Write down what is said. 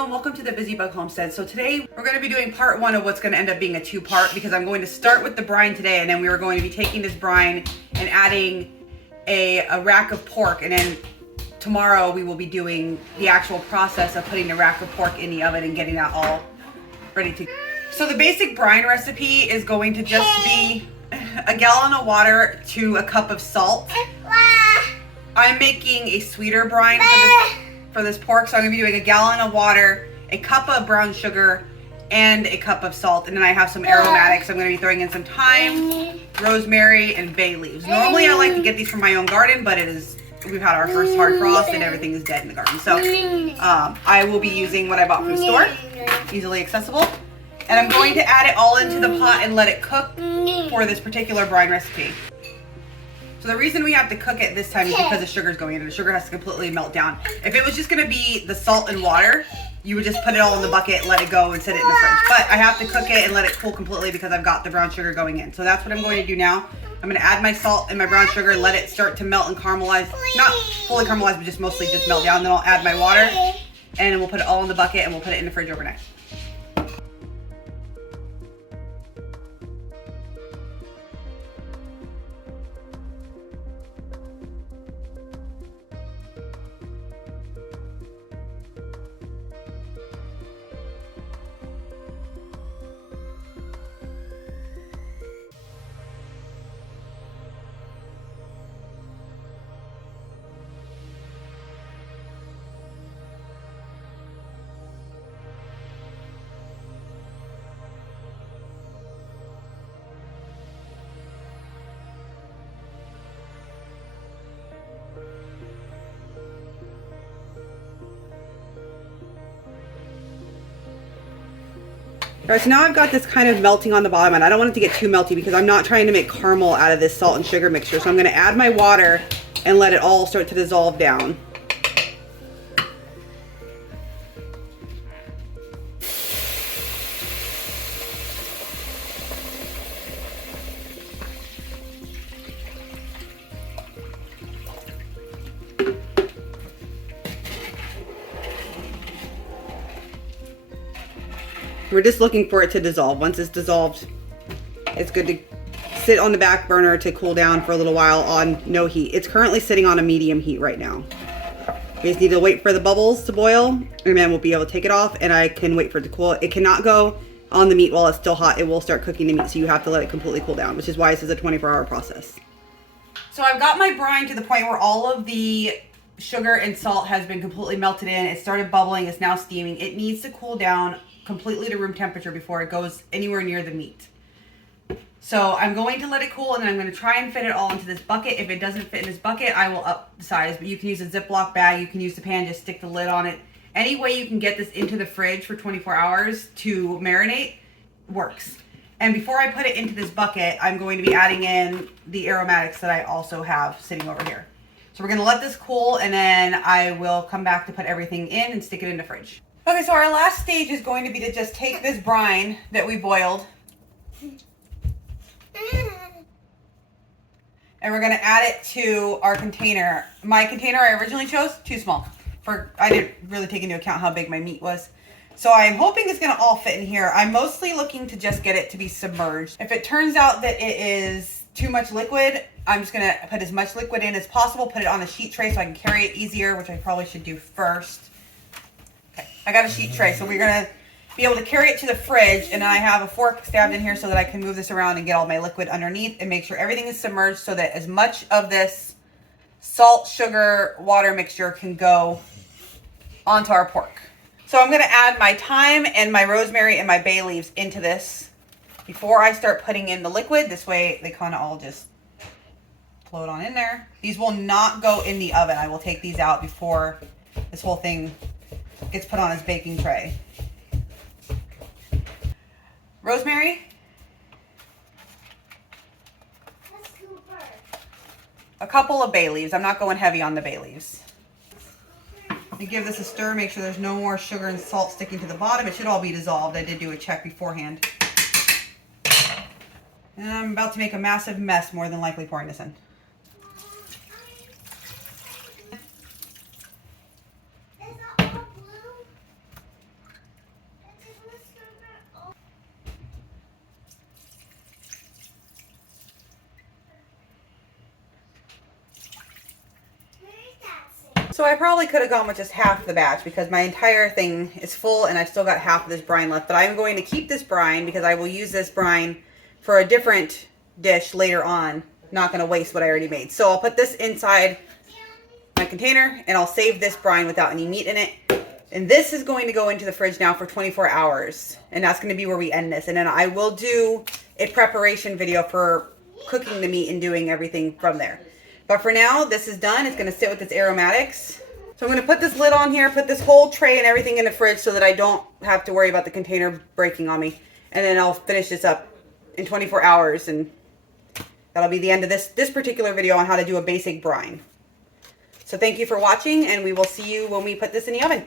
Hello and welcome to the Busy Bug Homestead. So today we're going to be doing part one of what's going to end up being a two-part, because I'm going to start with the brine today, and then we are going to be taking this brine and adding a rack of pork, and then tomorrow we will be doing the actual process of putting the rack of pork in the oven and getting that all ready to go. So the basic brine recipe is going to just be a gallon of water to a cup of salt. I'm making a sweeter brine for this pork, so I'm going to be doing a gallon of water, a cup of brown sugar, and a cup of salt. And then I have some aromatics. I'm going to be throwing in some thyme, rosemary, and bay leaves. Normally I like to get these from my own garden, but we've had our first hard frost and everything is dead in the garden. So I will be using what I bought from the store, easily accessible. And I'm going to add it all into the pot and let it cook for this particular brine recipe. So the reason we have to cook it this time is because the sugar's going in, and the sugar has to completely melt down. If it was just gonna be the salt and water, you would just put it all in the bucket, let it go, and set it in the fridge. But I have to cook it and let it cool completely because I've got the brown sugar going in. So that's what I'm going to do now. I'm gonna add my salt and my brown sugar, let it start to melt and caramelize. Not fully caramelize, but just mostly just melt down. Then I'll add my water, and we'll put it all in the bucket, and we'll put it in the fridge overnight. All right, so now I've got this kind of melting on the bottom, and I don't want it to get too melty because I'm not trying to make caramel out of this salt and sugar mixture. So I'm gonna add my water and let it all start to dissolve down. We're just looking for it to dissolve. Once it's dissolved, it's good to sit on the back burner to cool down for a little while on no heat. It's currently sitting on a medium heat right now. We just need to wait for the bubbles to boil, and then we'll be able to take it off, and I can wait for it to cool. It cannot go on the meat while it's still hot. It will start cooking the meat, so you have to let it completely cool down, which is why this is a 24-hour process. So I've got my brine to the point where all of the sugar and salt has been completely melted in. It started bubbling. It's now steaming. It needs to cool down completely to room temperature before it goes anywhere near the meat. So I'm going to let it cool, and then I'm going to try and fit it all into this bucket. If it doesn't fit in this bucket, I will up the size, but you can use a Ziploc bag. You can use the pan, just stick the lid on it. Any way you can get this into the fridge for 24 hours to marinate works. And before I put it into this bucket, I'm going to be adding in the aromatics that I also have sitting over here. So we're going to let this cool, and then I will come back to put everything in and stick it in the fridge. Okay, so our last stage is going to be to just take this brine that we boiled, and we're going to add it to our container. My container I originally chose, too small. I didn't really take into account how big my meat was. So I'm hoping it's going to all fit in here. I'm mostly looking to just get it to be submerged. If it turns out that it is too much liquid, I'm just going to put as much liquid in as possible, put it on a sheet tray so I can carry it easier, which I probably should do first. I got a sheet tray, so we're going to be able to carry it to the fridge, and then I have a fork stabbed in here so that I can move this around and get all my liquid underneath and make sure everything is submerged so that as much of this salt, sugar, water mixture can go onto our pork. So I'm going to add my thyme and my rosemary and my bay leaves into this before I start putting in the liquid. This way they kind of all just float on in there. These will not go in the oven. I will take these out before this whole thing gets put on his baking tray. Rosemary. A couple of bay leaves. I'm not going heavy on the bay leaves. You give this a stir, make sure there's no more sugar and salt sticking to the bottom. It should all be dissolved. I did do a check beforehand. And I'm about to make a massive mess, more than likely pouring this in. So I probably could have gone with just half the batch because my entire thing is full and I've still got half of this brine left. But I'm going to keep this brine because I will use this brine for a different dish later on. Not going to waste what I already made. So I'll put this inside my container and I'll save this brine without any meat in it. And this is going to go into the fridge now for 24 hours. And that's going to be where we end this. And then I will do a preparation video for cooking the meat and doing everything from there. But for now, this is done. It's going to sit with its aromatics. So I'm going to put this lid on here, put this whole tray and everything in the fridge so that I don't have to worry about the container breaking on me. And then I'll finish this up in 24 hours. And that'll be the end of this particular video on how to do a basic brine. So thank you for watching, and we will see you when we put this in the oven.